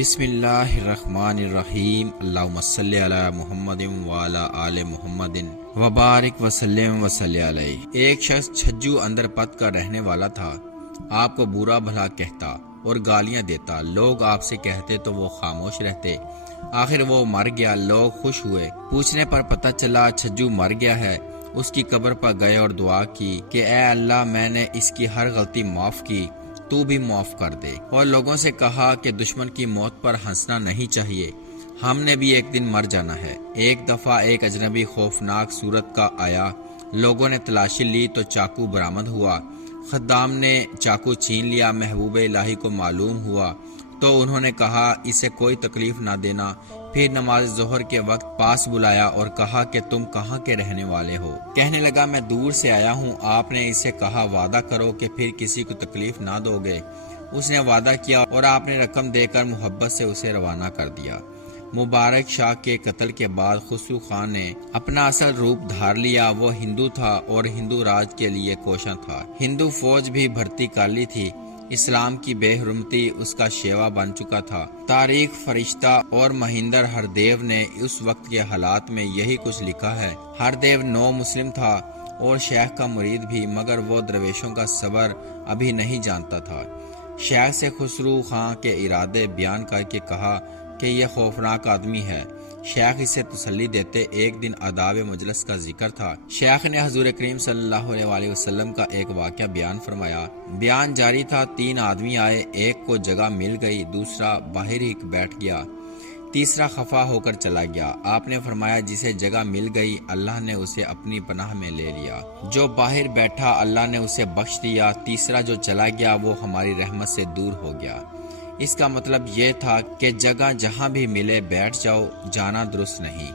بسم اللہ الرحمن الرحیم، اللہم صلی علی محمد وعلی آل محمد وبارک وسلم وصلی علیہ۔ ایک شخص چھجو اندر پت کا رہنے والا تھا، آپ کو برا بھلا کہتا اور گالیاں دیتا۔ لوگ آپ سے کہتے تو وہ خاموش رہتے۔ آخر وہ مر گیا، لوگ خوش ہوئے۔ پوچھنے پر پتہ چلا چھجو مر گیا ہے۔ اس کی قبر پر گئے اور دعا کی کہ اے اللہ، میں نے اس کی ہر غلطی معاف کی، تو بھی معاف کر دے۔ اور لوگوں سے کہا کہ دشمن کی موت پر ہنسنا نہیں چاہیے، ہم نے بھی ایک دن مر جانا ہے۔ ایک دفعہ ایک اجنبی خوفناک صورت کا آیا، لوگوں نے تلاشی لی تو چاقو برآمد ہوا۔ خدام نے چاقو چھین لیا۔ محبوب الہی کو معلوم ہوا تو انہوں نے کہا اسے کوئی تکلیف نہ دینا۔ پھر نماز ظہر کے وقت پاس بلایا اور کہا کہ تم کہاں کے رہنے والے ہو؟ کہنے لگا میں دور سے آیا ہوں۔ آپ نے اسے کہا وعدہ کرو کہ پھر کسی کو تکلیف نہ دو گے۔ اس نے وعدہ کیا اور آپ نے رقم دے کر محبت سے اسے روانہ کر دیا۔ مبارک شاہ کے قتل کے بعد خسرو خان نے اپنا اصل روپ دھار لیا۔ وہ ہندو تھا اور ہندو راج کے لیے کوشاں تھا۔ ہندو فوج بھی بھرتی کر لی تھی۔ اسلام کی بے حرمتی اس کا شیوا بن چکا تھا۔ تاریخ فرشتہ اور مہندر ہردیو نے اس وقت کے حالات میں یہی کچھ لکھا ہے۔ ہردیو نو مسلم تھا اور شیخ کا مرید بھی، مگر وہ درویشوں کا صبر ابھی نہیں جانتا تھا۔ شیخ سے خسرو خان کے ارادے بیان کر کے کہا کہ یہ خوفناک آدمی ہے۔ شیخ اسے تسلی دیتے۔ ایک دن آداب مجلس کا ذکر تھا۔ شیخ نے حضور کریم صلی اللہ علیہ وسلم کا ایک واقعہ بیان فرمایا۔ بیان جاری تھا۔ 3 آدمی آئے، ایک کو جگہ مل گئی، دوسرا باہر ہی بیٹھ گیا، تیسرا خفا ہو کر چلا گیا۔ آپ نے فرمایا جسے جگہ مل گئی اللہ نے اسے اپنی پناہ میں لے لیا، جو باہر بیٹھا اللہ نے اسے بخش دیا، تیسرا جو چلا گیا وہ ہماری رحمت سے دور ہو گیا۔ اس کا مطلب یہ تھا کہ جگہ جہاں بھی ملے بیٹھ جاؤ، جانا درست نہیں۔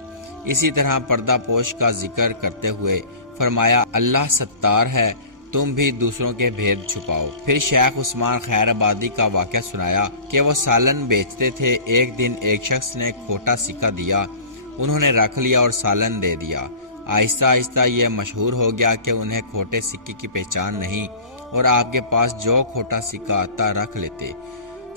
اسی طرح پردہ پوش کا ذکر کرتے ہوئے فرمایا اللہ ستار ہے، تم بھی دوسروں کے بھید چھپاؤ۔ پھر شیخ عثمان خیر آبادی کا واقعہ سنایا کہ وہ سالن بیچتے تھے۔ ایک دن ایک شخص نے کھوٹا سکہ دیا، انہوں نے رکھ لیا اور سالن دے دیا۔ آہستہ آہستہ یہ مشہور ہو گیا کہ انہیں کھوٹے سکے کی پہچان نہیں اور آپ کے پاس جو کھوٹا سکہ آتا رکھ لیتے۔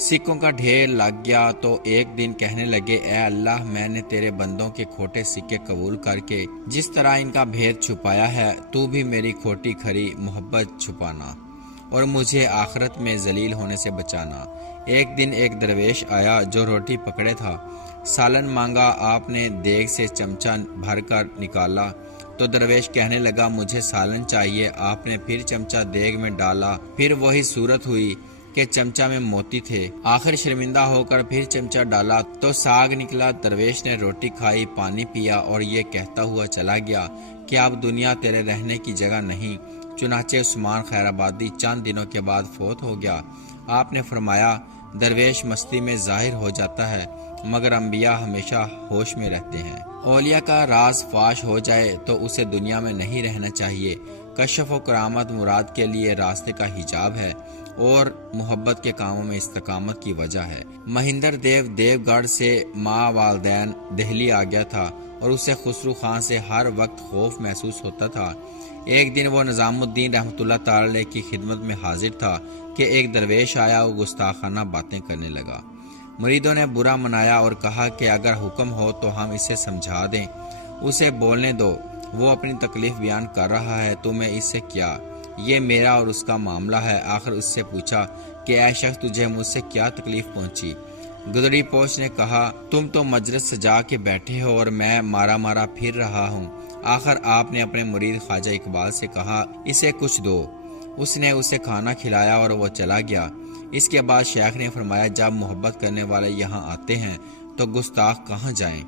سکوں کا ڈھیر لگ گیا تو ایک دن کہنے لگے اے اللہ، میں نے تیرے بندوں کے کھوٹے سکے قبول کر کے جس طرح ان کا بھید چھپایا ہے، تو بھی میری کھوٹی کھری محبت چھپانا اور مجھے آخرت میں ذلیل ہونے سے بچانا۔ ایک دن ایک درویش آیا جو روٹی پکڑے تھا، سالن مانگا۔ آپ نے دیگ سے چمچہ بھر کر نکالا تو درویش کہنے لگا مجھے سالن چاہیے۔ آپ نے پھر چمچہ دیگ میں ڈالا، پھر وہی صورت ہوئی کہ چمچہ میں موتی تھے۔ آخر شرمندہ ہو کر پھر چمچہ ڈالا تو ساگ نکلا۔ درویش نے روٹی کھائی، پانی پیا اور یہ کہتا ہوا چلا گیا کہ اب دنیا تیرے رہنے کی جگہ نہیں۔ چنانچہ عثمان خیر آبادی چند دنوں کے بعد فوت ہو گیا۔ آپ نے فرمایا درویش مستی میں ظاہر ہو جاتا ہے مگر انبیاء ہمیشہ ہوش میں رہتے ہیں۔ اولیاء کا راز فاش ہو جائے تو اسے دنیا میں نہیں رہنا چاہیے۔ کشف و کرامت مراد کے لیے راستے کا حجاب ہے اور محبت کے کاموں میں استقامت کی وجہ ہے۔ مہندر دیو دیو گڑھ سے ماں والدین دہلی آ گیا تھا اور اسے خسرو خان سے ہر وقت خوف محسوس ہوتا تھا۔ ایک دن وہ نظام الدین رحمۃ اللہ تعالی کی خدمت میں حاضر تھا کہ ایک درویش آیا اور گستاخانہ باتیں کرنے لگا۔ مریدوں نے برا منایا اور کہا کہ اگر حکم ہو تو ہم اسے سمجھا دیں، اسے بولنے دو، وہ اپنی تکلیف بیان کر رہا ہے، تمہیں اس سے کیا؟ یہ میرا اور اس کا معاملہ ہے۔ آخر اس سے پوچھا کہ اے شخص تجھے مجھ سے کیا تکلیف پہنچی؟ گدڑی پوش نے کہا تم تو مجلس سجا کے بیٹھے ہو اور میں مارا مارا پھر رہا ہوں۔ آخر آپ نے اپنے مرید خواجہ اقبال سے کہا اسے کچھ دو۔ اس نے اسے کھانا کھلایا اور وہ چلا گیا۔ اس کے بعد شیخ نے فرمایا جب محبت کرنے والے یہاں آتے ہیں تو گستاخ کہاں جائیں؟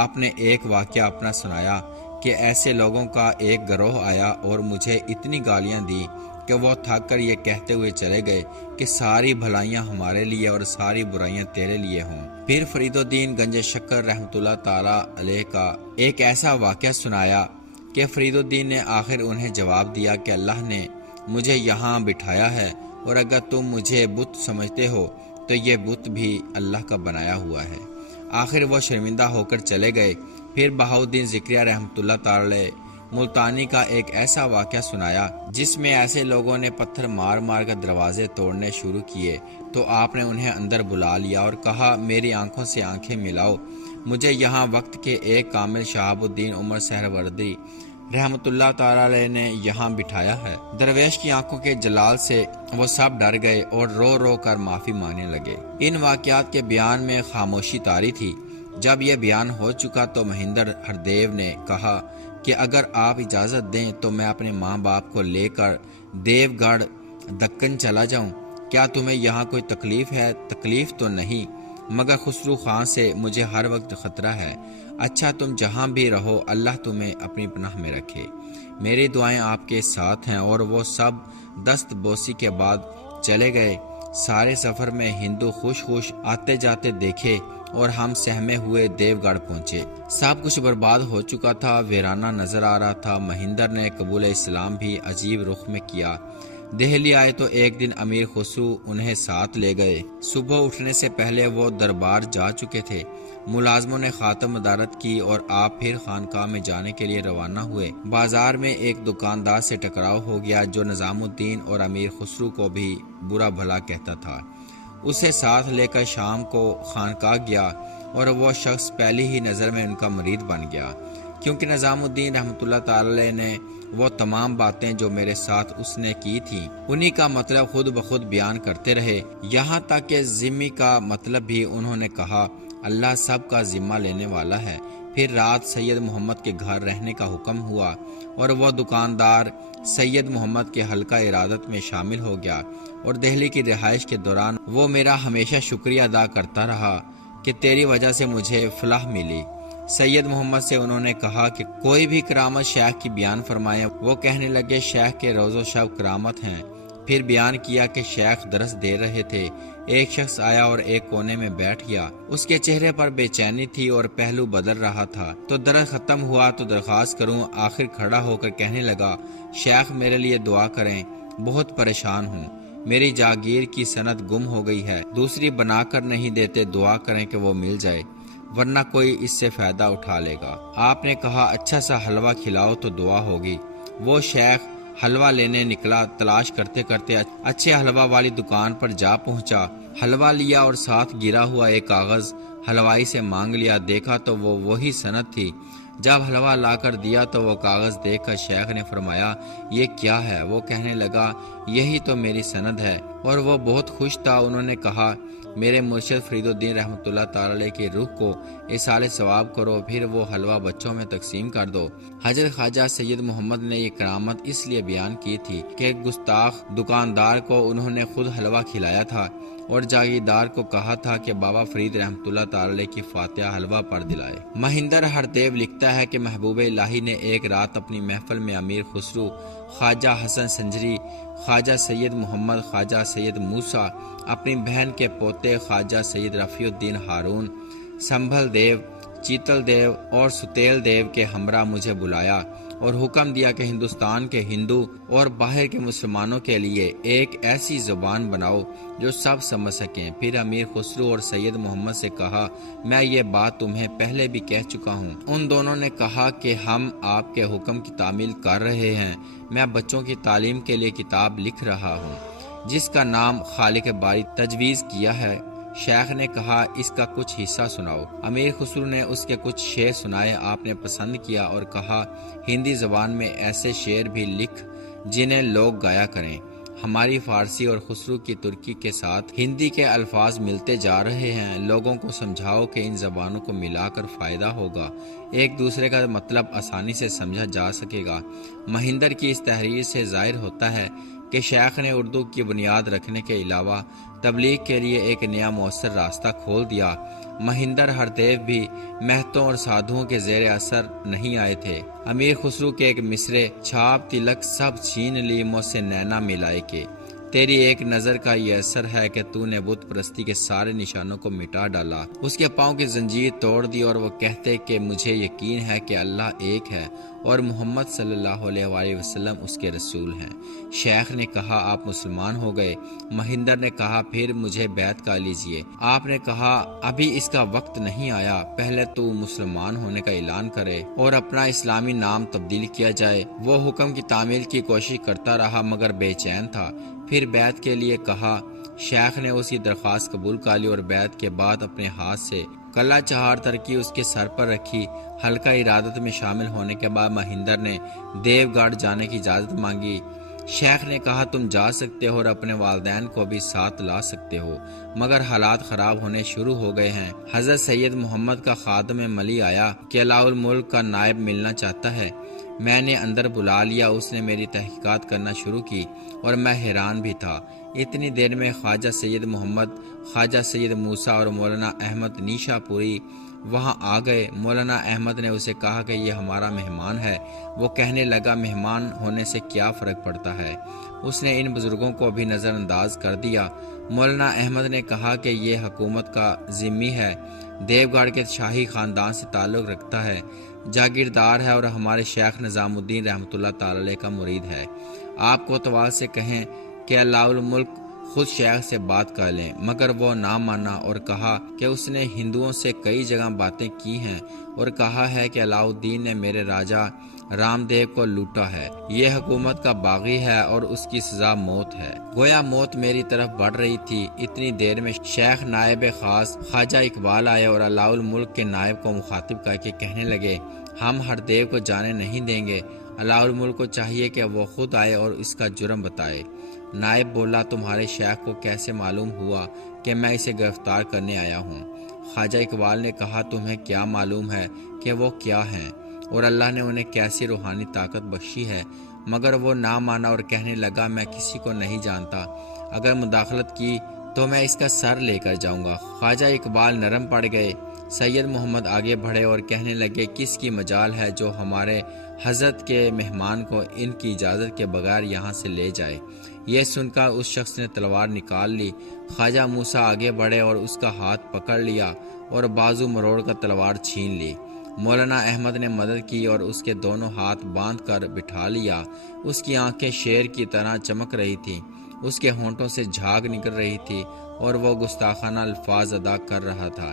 آپ نے ایک واقعہ اپنا سنایا کہ ایسے لوگوں کا ایک گروہ آیا اور مجھے اتنی گالیاں دی کہ وہ تھک کر یہ کہتے ہوئے چلے گئے کہ ساری بھلائیاں ہمارے لیے اور ساری برائیاں تیرے لیے ہوں۔ پھر فرید الدین گنج شکر رحمۃ اللہ تعالی علیہ کا ایک ایسا واقعہ سنایا کہ فرید الدین نے آخر انہیں جواب دیا کہ اللہ نے مجھے یہاں بٹھایا ہے اور اگر تم مجھے بت سمجھتے ہو تو یہ بت بھی اللہ کا بنایا ہوا ہے۔ آخر وہ شرمندہ ہو کر چلے گئے۔ پھر بہاؤالدین ذکریہ رحمۃ اللہ تعالی ملتانی کا ایک ایسا واقعہ سنایا جس میں ایسے لوگوں نے پتھر مار مار کر دروازے توڑنے شروع کیے تو آپ نے انہیں اندر بلا لیا اور کہا میری آنکھوں سے آنکھیں ملاؤ، مجھے یہاں وقت کے ایک کامل شہاب الدین عمر سہروردی رحمت اللہ تعالی علیہ نے یہاں بٹھایا ہے۔ درویش کی آنکھوں کے جلال سے وہ سب ڈر گئے اور رو رو کر معافی مانگنے لگے۔ ان واقعات کے بیان میں خاموشی طاری تھی۔ جب یہ بیان ہو چکا تو مہندر ہردیو نے کہا کہ اگر آپ اجازت دیں تو میں اپنے ماں باپ کو لے کر دیو گڑھ دکن چلا جاؤں۔ کیا تمہیں یہاں کوئی تکلیف ہے؟ تکلیف تو نہیں، مگر خسرو خان سے مجھے ہر وقت خطرہ ہے۔ اچھا تم جہاں بھی رہو، اللہ تمہیں اپنی پناہ میں رکھے۔ میری دعائیں آپ کے ساتھ ہیں۔ اور وہ سب دست بوسی کے بعد چلے گئے۔ سارے سفر میں ہندو خوش خوش آتے جاتے دیکھے اور ہم سہمے ہوئے دیو گڑھ پہنچے۔ سب کچھ برباد ہو چکا تھا، ویرانہ نظر آ رہا تھا۔ مہندر نے قبول اسلام بھی عجیب رخ میں کیا۔ دہلی آئے تو ایک دن امیر خسرو انہیں ساتھ لے گئے۔ صبح اٹھنے سے پہلے وہ دربار جا چکے تھے۔ ملازموں نے خاتم مدارت کی اور آپ پھر خانقاہ میں جانے کے لیے روانہ ہوئے۔ بازار میں ایک دکاندار سے ٹکراؤ ہو گیا جو نظام الدین اور امیر خسرو کو بھی برا بھلا کہتا تھا۔ اسے ساتھ لے کر شام کو خانقاہ گیا اور وہ شخص پہلی ہی نظر میں ان کا مرید بن گیا، کیونکہ نظام الدین رحمت اللہ تعالی نے وہ تمام باتیں جو میرے ساتھ اس نے کی تھیں انہی کا مطلب خود بخود بیان کرتے رہے، یہاں تک کہ ذمہ کا مطلب بھی انہوں نے کہا۔ اللہ سب کا ذمہ لینے والا ہے۔ پھر رات سید محمد کے گھر رہنے کا حکم ہوا اور وہ دکاندار سید محمد کے حلقہ ارادت میں شامل ہو گیا، اور دہلی کی رہائش کے دوران وہ میرا ہمیشہ شکریہ ادا کرتا رہا کہ تیری وجہ سے مجھے فلاح ملی۔ سید محمد سے انہوں نے کہا کہ کوئی بھی کرامت شیخ کی بیان فرمائے۔ وہ کہنے لگے شیخ کے روز و شب کرامت ہیں۔ پھر بیان کیا کہ شیخ درس دے رہے تھے، ایک شخص آیا اور ایک کونے میں بیٹھ گیا۔ اس کے چہرے پر بے چینی تھی اور پہلو بدل رہا تھا۔ تو درس ختم ہوا تو درخواست کروں، آخر کھڑا ہو کر کہنے لگا شیخ میرے لیے دعا کریں، بہت پریشان ہوں، میری جاگیر کی سند گم ہو گئی ہے، دوسری بنا کر نہیں دیتے، دعا کریں کہ وہ مل جائے، ورنہ کوئی اس سے فائدہ اٹھا لے گا۔ آپ نے کہا اچھا سا حلوہ کھلاؤ تو دعا ہوگی۔ وہ شیخ حلوہ لینے نکلا، تلاش کرتے کرتے اچھے حلوہ والی دکان پر جا پہنچا، حلوہ لیا اور ساتھ گرا ہوا ایک کاغذ حلوائی سے مانگ لیا۔ دیکھا تو وہ وہی سند تھی۔ جب حلوہ لا کر دیا تو وہ کاغذ دیکھ کر شیخ نے فرمایا یہ کیا ہے؟ وہ کہنے لگا یہی تو میری سند ہے، اور وہ بہت خوش تھا۔ انہوں نے کہا میرے مرشد فرید الدین رحمت اللہ تعالی علیہ کی روح کو ایصال ثواب کرو، پھر وہ حلوہ بچوں میں تقسیم کر دو۔ حضرت خواجہ سید محمد نے یہ کرامت اس لیے بیان کی تھی کہ گستاخ دکاندار کو انہوں نے خود حلوہ کھلایا تھا اور جاگیردار کو کہا تھا کہ بابا فرید رحمت اللہ تعالی علیہ کی فاتحہ حلوہ پڑھ دلائے۔ مہندر ہردیو لکھتا ہے کہ محبوب الہی نے ایک رات اپنی محفل میں امیر خسرو، خواجہ حسن سنجری، خواجہ سید محمد، خواجہ سید موسیٰ، اپنی بہن کے پوتے خواجہ سید رفیع الدین ہارون، سنبھل دیو، چیتل دیو اور ستیل دیو کے ہمراہ مجھے بلایا اور حکم دیا کہ ہندوستان کے ہندو اور باہر کے مسلمانوں کے لیے ایک ایسی زبان بناؤ جو سب سمجھ سکیں۔ پھر امیر خسرو اور سید محمد سے کہا میں یہ بات تمہیں پہلے بھی کہہ چکا ہوں۔ ان دونوں نے کہا کہ ہم آپ کے حکم کی تعمیل کر رہے ہیں۔ میں بچوں کی تعلیم کے لیے کتاب لکھ رہا ہوں جس کا نام خالق باری تجویز کیا ہے۔ شیخ نے کہا اس کا کچھ حصہ سناؤ۔ امیر خسرو نے اس کے کچھ شعر سنائے۔ آپ نے پسند کیا اور کہا ہندی زبان میں ایسے شعر بھی لکھ جنہیں لوگ گایا کریں۔ ہماری فارسی اور خسرو کی ترکی کے ساتھ ہندی کے الفاظ ملتے جا رہے ہیں، لوگوں کو سمجھاؤ کہ ان زبانوں کو ملا کر فائدہ ہوگا، ایک دوسرے کا مطلب آسانی سے سمجھا جا سکے گا۔ مہندر کی اس تحریر سے ظاہر ہوتا ہے کہ شیخ نے اردو کی بنیاد رکھنے کے علاوہ تبلیغ کے لیے ایک نیا مؤثر راستہ کھول دیا۔ مہندر ہردیو بھی مہتوں اور سادھوؤں کے زیر اثر نہیں آئے تھے۔ امیر خسرو کے ایک مصرے چھاپ تلک سب چھین لی مجھ سے نینا ملائے کے، تیری ایک نظر کا یہ اثر ہے کہ تو نے بت پرستی کے سارے نشانوں کو مٹا ڈالا، اس کے پاؤں کی زنجیر توڑ دی، اور وہ کہتے کہ مجھے یقین ہے کہ اللہ ایک ہے اور محمد صلی اللہ علیہ وآلہ وسلم اس کے رسول ہیں۔ شیخ نے کہا آپ مسلمان ہو گئے۔ مہندر نے کہا پھر مجھے بیعت کا لیجئے۔ آپ نے کہا ابھی اس کا وقت نہیں آیا، پہلے تو مسلمان ہونے کا اعلان کرے اور اپنا اسلامی نام تبدیل کیا جائے۔ وہ حکم کی تعمیل کی کوشش کرتا رہا مگر بے چین تھا۔ پھر بیعت کے لیے کہا۔ شیخ نے اس کی درخواست قبول کر لی اور بیعت کے بعد اپنے ہاتھ سے کلہ چہار ترکی اس کے سر پر رکھی۔ حلقہ ارادت میں شامل ہونے کے بعد مہندر نے دیو گڑھ جانے کی اجازت مانگی۔ شیخ نے کہا تم جا سکتے ہو اور اپنے والدین کو بھی ساتھ لا سکتے ہو، مگر حالات خراب ہونے شروع ہو گئے ہیں۔ حضرت سید محمد کا خادم ملی آیا کہ علاء الملک کا نائب ملنا چاہتا ہے۔ میں نے اندر بلا لیا، اس نے میری تحقیقات کرنا شروع کی اور میں حیران بھی تھا۔ اتنی دیر میں خواجہ سید محمد، خواجہ سید موسیٰ اور مولانا احمد نیشا پوری وہاں آ گئے۔ مولانا احمد نے اسے کہا کہ یہ ہمارا مہمان ہے۔ وہ کہنے لگا مہمان ہونے سے کیا فرق پڑتا ہے؟ اس نے ان بزرگوں کو بھی نظر انداز کر دیا۔ مولانا احمد نے کہا کہ یہ حکومت کا ذمہ ہے، دیو گڑھ کے شاہی خاندان سے تعلق رکھتا ہے، جاگیردار ہے اور ہمارے شیخ نظام الدین رحمۃ اللہ تعالی علیہ کا مرید ہے۔ آپ کوتوال سے کہیں کہ علاء الملک خود شیخ سے بات کر لیں، مگر وہ نہ مانا اور کہا کہ اس نے ہندوؤں سے کئی جگہ باتیں کی ہیں اور کہا ہے کہ علاء الدین نے میرے راجہ رام دیو کو لوٹا ہے، یہ حکومت کا باغی ہے اور اس کی سزا موت ہے۔ گویا موت میری طرف بڑھ رہی تھی۔ اتنی دیر میں شیخ نائب خاص خواجہ اقبال آئے اور علاء الملک کے نائب کو مخاطب کر کے کہنے لگے ہم ہردیو کو جانے نہیں دیں گے، علاء الملک کو چاہیے کہ وہ خود آئے اور اس کا جرم بتائے۔ نائب بولا تمہارے شیخ کو کیسے معلوم ہوا کہ میں اسے گرفتار کرنے آیا ہوں؟ خواجہ اقبال نے کہا تمہیں کیا معلوم ہے کہ وہ کیا ہیں اور اللہ نے انہیں کیسی روحانی طاقت بخشی ہے؟ مگر وہ نہ مانا اور کہنے لگا میں کسی کو نہیں جانتا، اگر مداخلت کی تو میں اس کا سر لے کر جاؤں گا۔ خواجہ اقبال نرم پڑ گئے۔ سید محمد آگے بڑھے اور کہنے لگے کس کی مجال ہے جو ہمارے حضرت کے مہمان کو ان کی اجازت کے بغیر یہاں سے لے جائے؟ یہ سن کر اس شخص نے تلوار نکال لی۔ خواجہ موسیٰ آگے بڑھے اور اس کا ہاتھ پکڑ لیا اور بازو مروڑ کر تلوار چھین لی۔ مولانا احمد نے مدد کی اور اس کے دونوں ہاتھ باندھ کر بٹھا لیا۔ اس کی آنکھیں شیر کی طرح چمک رہی تھیں، اس کے ہونٹوں سے جھاگ نکل رہی تھی اور وہ گستاخانہ الفاظ ادا کر رہا تھا۔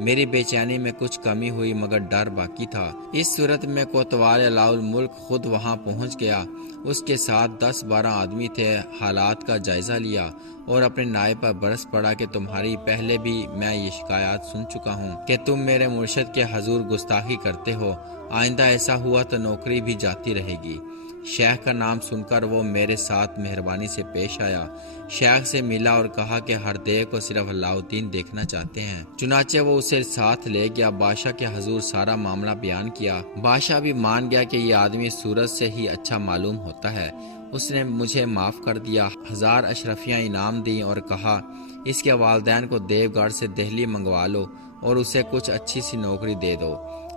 میری بے چینی میں کچھ کمی ہوئی مگر ڈر باقی تھا۔ اس صورت میں کوتوال علاء الملک خود وہاں پہنچ گیا۔ اس کے ساتھ 10-12 آدمی تھے۔ حالات کا جائزہ لیا اور اپنے نائب پر برس پڑا کہ تمہاری پہلے بھی میں یہ شکایات سن چکا ہوں کہ تم میرے مرشد کے حضور گستاخی کرتے ہو، آئندہ ایسا ہوا تو نوکری بھی جاتی رہے گی۔ شیخ کا نام سن کر وہ میرے ساتھ مہربانی سے پیش آیا، شیخ سے ملا اور کہا کہ ہردیو کو صرف علاء الدین دیکھنا چاہتے ہیں۔ چنانچہ وہ اسے ساتھ لے گیا، بادشاہ کے حضور سارا معاملہ بیان کیا۔ بادشاہ بھی مان گیا کہ یہ آدمی صورت سے ہی اچھا معلوم ہوتا ہے۔ اس نے مجھے معاف کر دیا، 1000 اشرفیاں انعام دیں اور کہا اس کے والدین کو دیو گڑھ سے دہلی منگوا لو اور اسے کچھ اچھی سی نوکری دے دو۔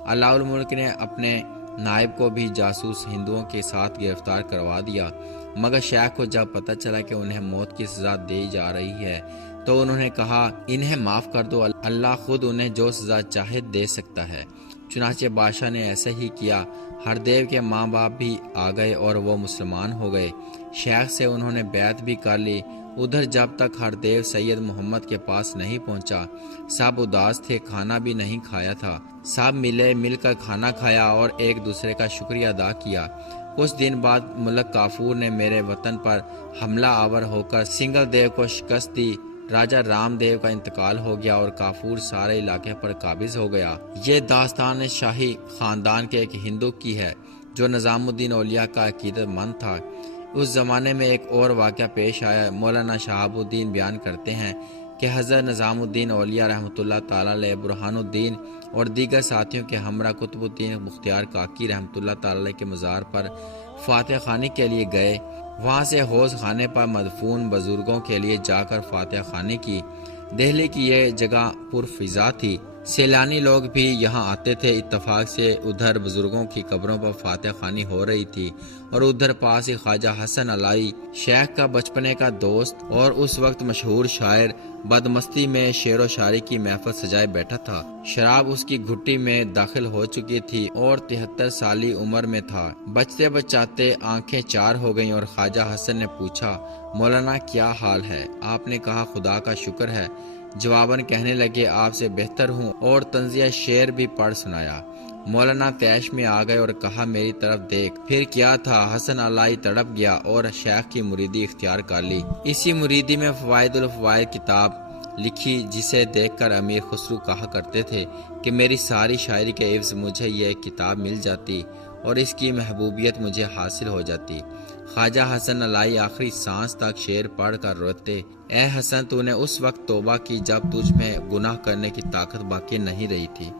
علاء الملک نے اپنے نائب کو بھی جاسوس ہندوؤں کے ساتھ گرفتار کروا دیا، مگر شیخ کو جب پتہ چلا کہ انہیں موت کی سزا دی جا رہی ہے تو انہوں نے کہا انہیں معاف کر دو، اللہ خود انہیں جو سزا چاہے دے سکتا ہے۔ چنانچہ بادشاہ نے ایسا ہی کیا۔ ہردیو کے ماں باپ بھی آ گئے اور وہ مسلمان ہو گئے۔ شیخ سے انہوں نے بیعت بھی کر لی۔ ادھر جب تک ہردیو سید محمد کے پاس نہیں پہنچا سب اداس تھے، کھانا بھی نہیں کھایا تھا۔ سب مل کر کھانا کھایا اور ایک دوسرے کا شکریہ ادا کیا۔ کچھ دن بعد ملک کافور نے میرے وطن پر حملہ آور ہو کر سنگل دیو کو شکست دی۔ راجہ رام دیو کا انتقال ہو گیا اور کافور سارے علاقے پر قابض ہو گیا۔ یہ داستان شاہی خاندان کے ایک ہندو کی ہے جو نظام الدین اولیاء کا عقیدت مند تھا۔ اس زمانے میں ایک اور واقعہ پیش آیا۔ مولانا شہاب الدین بیان کرتے ہیں کہ حضرت نظام الدین اولیاء رحمۃ اللہ تعالی علیہ برہان الدین اور دیگر ساتھیوں کے ہمراہ قطب الدین مختار کاکی رحمۃ اللہ تعالی علیہ کے مزار پر فاتح خوانی کے لیے گئے۔ وہاں سے حوض خانے پر مدفون بزرگوں کے لیے جا کر فاتح خوانی کی۔ دہلی کی یہ جگہ پرفضا تھی۔ سیلانی لوگ بھی یہاں آتے تھے۔ اتفاق سے ادھر بزرگوں کی قبروں پر فاتح خوانی ہو رہی تھی اور ادھر پاس ہی خواجہ حسن علائی شیخ کا بچپنے کا دوست اور اس وقت مشہور شاعر بدمستی میں شعر و شاعری کی محفل سجائے بیٹھا تھا۔ شراب اس کی گھٹی میں داخل ہو چکی تھی اور 73 سالی عمر میں تھا۔ بچتے بچاتے آنکھیں چار ہو گئیں اور خواجہ حسن نے پوچھا، مولانا کیا حال ہے؟ آپ نے کہا خدا کا شکر ہے۔ جواباً کہنے لگے آپ سے بہتر ہوں، اور طنزیہ شعر بھی پڑھ سنایا۔ مولانا طیش میں آ گئے اور کہا میری طرف دیکھ۔ پھر کیا تھا، حسن علائی تڑپ گیا اور شیخ کی مریدی اختیار کر لی۔ اسی مریدی میں فوائد الفوائد کتاب لکھی، جسے دیکھ کر امیر خسرو کہا کرتے تھے کہ میری ساری شاعری کے عوض مجھے یہ کتاب مل جاتی اور اس کی محبوبیت مجھے حاصل ہو جاتی۔ خواجہ حسن علائی آخری سانس تک شعر پڑھ کر روتے، اے حسن تو نے اس وقت توبہ کی جب تجھ میں گناہ کرنے کی طاقت باقی نہیں رہی تھی۔